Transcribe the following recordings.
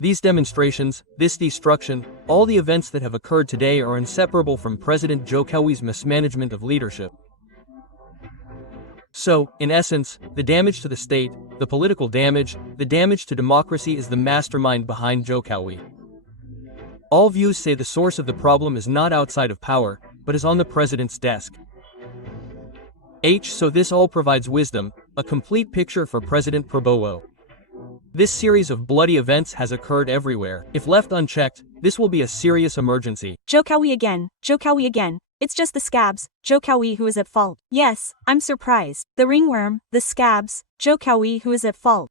These demonstrations, this destruction, all the events that have occurred today are inseparable from President Jokowi's mismanagement of leadership. So, in essence, the damage to the state, the political damage, the damage to democracy is the mastermind behind Jokowi. All views say the source of the problem is not outside of power, but is on the president's desk. So this all provides wisdom, a complete picture for President Prabowo. This series of bloody events has occurred everywhere. If left unchecked, this will be a serious emergency. Jokowi again, Jokowi again. It's just the scabs, Jokowi who is at fault. Yes, I'm surprised. The ringworm, the scabs, Jokowi who is at fault.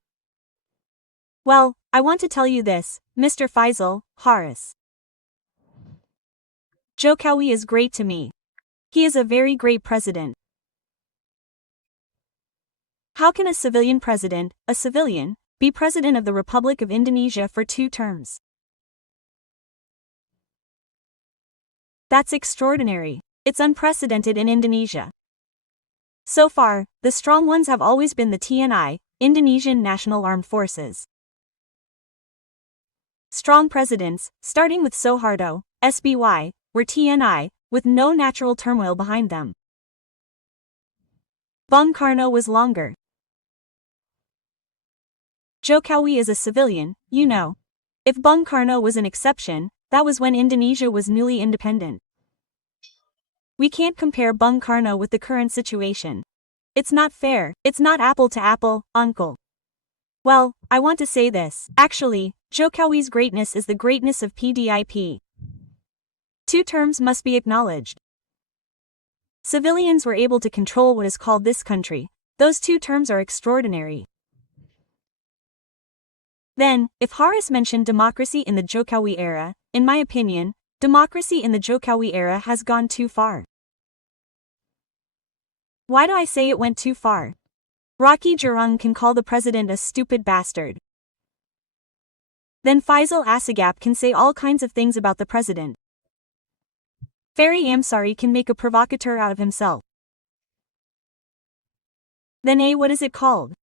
Well, I want to tell you this, Mr. Faisal, Haris. Jokowi is great to me. He is a very great president. How can a civilian president, a civilian, be president of the Republic of Indonesia for 2 terms? That's extraordinary. It's unprecedented in Indonesia. So far, the strong ones have always been the TNI, Indonesian National Armed Forces. Strong presidents, starting with Suharto, SBY, were TNI, with no natural turmoil behind them. Bung Karno was longer. Jokowi is a civilian, you know. If Bung Karno was an exception, that was when Indonesia was newly independent. We can't compare Bung Karno with the current situation. It's not fair, it's not apple to apple, uncle. Well, I want to say this. Actually, Jokowi's greatness is the greatness of PDIP. 2 terms must be acknowledged. Civilians were able to control what is called this country. Those 2 terms are extraordinary. Then, if Haris mentioned democracy in the Jokowi era, in my opinion, democracy in the Jokowi era has gone too far. Why do I say it went too far? Rocky Gerung can call the president a stupid bastard. Then Faisal Asagap can say all kinds of things about the president. Ferry Amsari can make a provocateur out of himself. Then what is it called?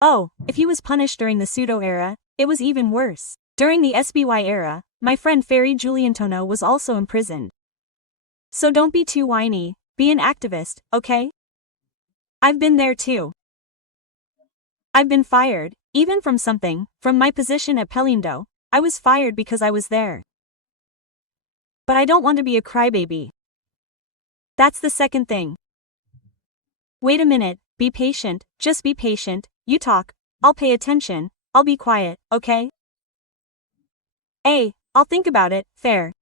Oh, if he was punished during the Sudo era, it was even worse. During the SBY era, my friend Ferry Juliantono was also imprisoned. So don't be too whiny, be an activist, okay? I've been there too. I've been fired, even from something, from my position at Pelindo. I was fired because I was there. But I don't want to be a crybaby. That's the second thing. Wait a minute, be patient, just be patient. You talk, I'll pay attention, I'll be quiet, okay? I'll think about it, fair.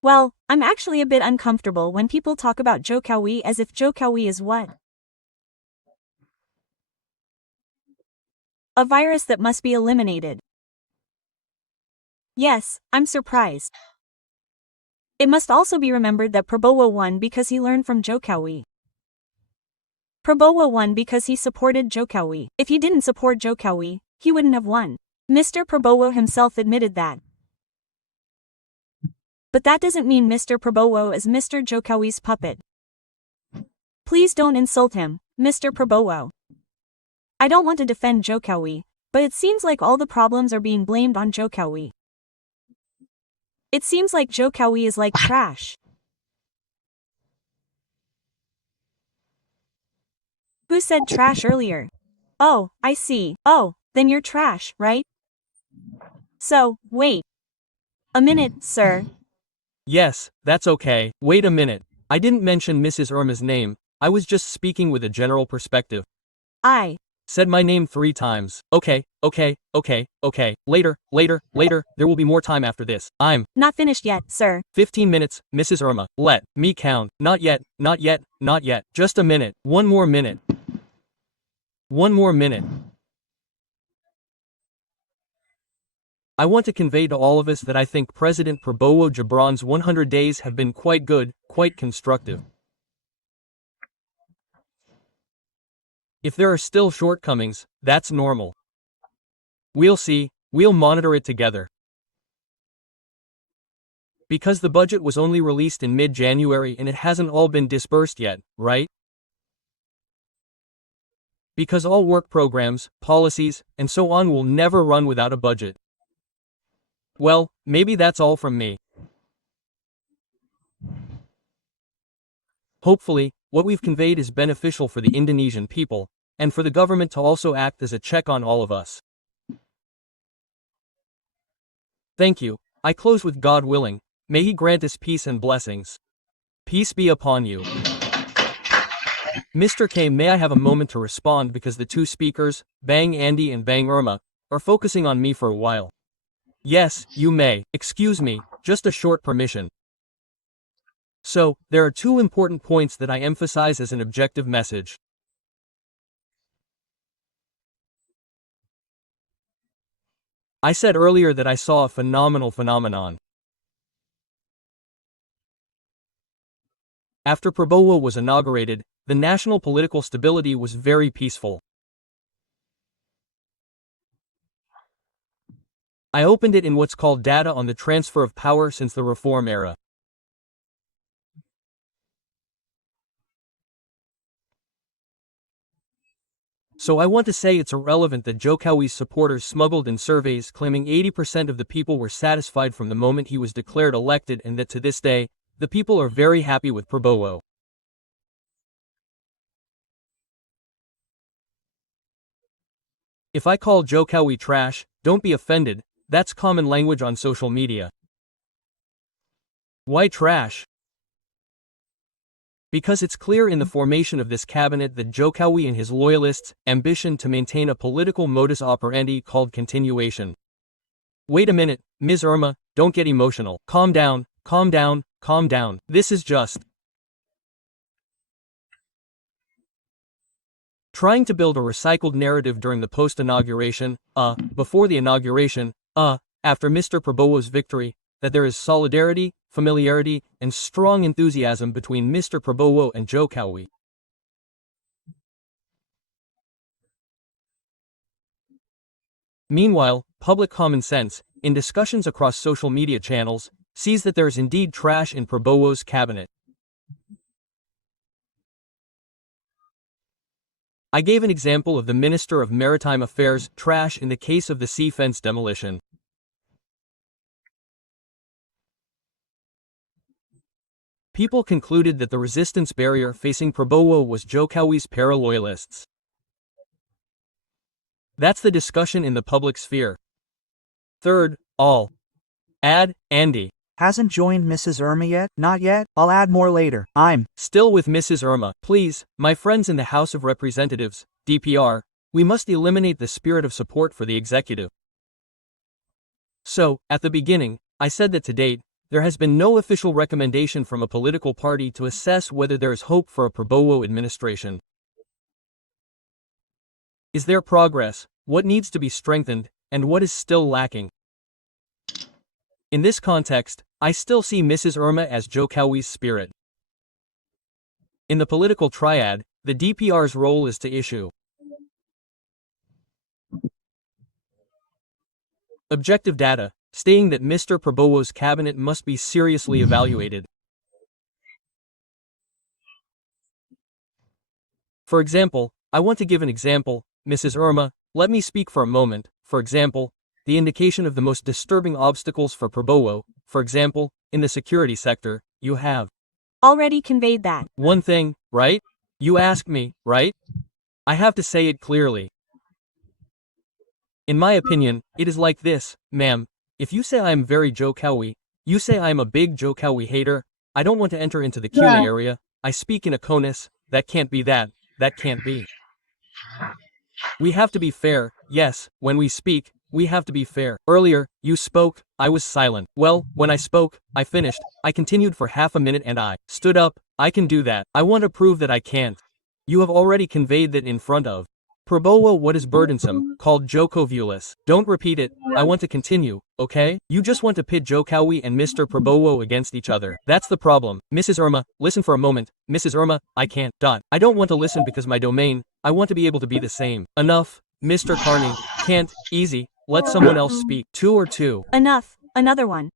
Well, I'm actually a bit uncomfortable when people talk about Jokowi as if Jokowi is what? A virus that must be eliminated. Yes, I'm surprised. It must also be remembered that Prabowo won because he learned from Jokowi. Prabowo won because he supported Jokowi. If he didn't support Jokowi, he wouldn't have won. Mr. Prabowo himself admitted that. But that doesn't mean Mr. Prabowo is Mr. Jokowi's puppet. Please don't insult him, Mr. Prabowo. I don't want to defend Jokowi, but it seems like all the problems are being blamed on Jokowi. It seems like Jokowi is like trash. Who said trash earlier? Oh, I see. Oh, then you're trash, right? So, wait. A minute, sir. Yes, that's okay. Wait a minute. I didn't mention Mrs. Irma's name. I was just speaking with a general perspective. I said my name 3 times. Okay. Later. There will be more time after this. I'm not finished yet, sir. 15 minutes, Mrs. Irma. Let me count. Not yet. Just a minute. One more minute. I want to convey to all of us that I think President Prabowo Gibran's 100 days have been quite good, quite constructive. If there are still shortcomings, that's normal. We'll see, we'll monitor it together. Because the budget was only released in mid-January and it hasn't all been disbursed yet, right? Because all work programs, policies, and so on will never run without a budget. Well, maybe that's all from me. Hopefully, what we've conveyed is beneficial for the Indonesian people, and for the government to also act as a check on all of us. Thank you. I close with God willing. May He grant us peace and blessings. Peace be upon you. Mr. K, may I have a moment to respond because the two speakers, Bang Andy and Bang Irma, are focusing on me for a while. Yes, you may. Excuse me, just a short permission. So, there are two important points that I emphasize as an objective message. I said earlier that I saw a phenomenal phenomenon. After Prabowo was inaugurated, the national political stability was very peaceful. I opened it in what's called data on the transfer of power since the reform era. So I want to say it's irrelevant that Jokowi's supporters smuggled in surveys claiming 80% of the people were satisfied from the moment he was declared elected and that to this day, the people are very happy with Prabowo. If I call Jokowi trash, don't be offended, that's common language on social media. Why trash? Because it's clear in the formation of this cabinet that Jokowi and his loyalists ambition to maintain a political modus operandi called continuation. Wait a minute, Ms. Irma, don't get emotional. Calm down, calm down, calm down. This is just trying to build a recycled narrative during the post-inauguration, before the inauguration, after Mr. Prabowo's victory, that there is solidarity, familiarity, and strong enthusiasm between Mr. Prabowo and Jokowi. Meanwhile, public common sense, in discussions across social media channels, sees that there is indeed trash in Prabowo's cabinet. I gave an example of the Minister of Maritime Affairs' trash in the case of the sea fence demolition. People concluded that the resistance barrier facing Prabowo was Jokowi's para-loyalists. That's the discussion in the public sphere. Third, add Andy. Hasn't joined Mrs. Irma yet? Not yet? I'll add more later. I'm Still with Mrs. Irma. Please, my friends in the House of Representatives, DPR, we must eliminate the spirit of support for the executive. So, at the beginning, I said that to date, there has been no official recommendation from a political party to assess whether there is hope for a Prabowo administration. Is there progress? What needs to be strengthened, and what is still lacking? In this context, I still see Mrs. Irma as Jokowi's spirit. In the political triad, the DPR's role is to issue objective data, stating that Mr. Prabowo's cabinet must be seriously evaluated. For example, I want to give an example, Mrs. Irma, let me speak for a moment. For example, the indication of the most disturbing obstacles for Prabowo, for example, in the security sector, you have Already conveyed that. one thing, right? You asked me, right? I have to say it clearly. In my opinion, it is like this, ma'am. If you say I am very Jokowi, you say I am a big Jokowi hater, I don't want to enter into the Q&A area, I speak in a conus, that can't be that can't be. We have to be fair, yes, when we speak, we have to be fair. Earlier, you spoke, I was silent. Well, when I spoke, I finished, I continued for half a minute and I stood up, I can do that. I want to prove that I can't. You have already conveyed that in front of Prabowo what is burdensome, called Jokoviulis. Don't repeat it, I want to continue, okay? You just want to pit Jokowi and Mr. Prabowo against each other. That's the problem. Mrs. Irma, listen for a moment. Mrs. Irma, I can't. I don't want to listen because my domain, I want to be able to be the same. Enough. Mr. Carney, can't, easy, let someone else speak. 2 or 2. Enough, another one.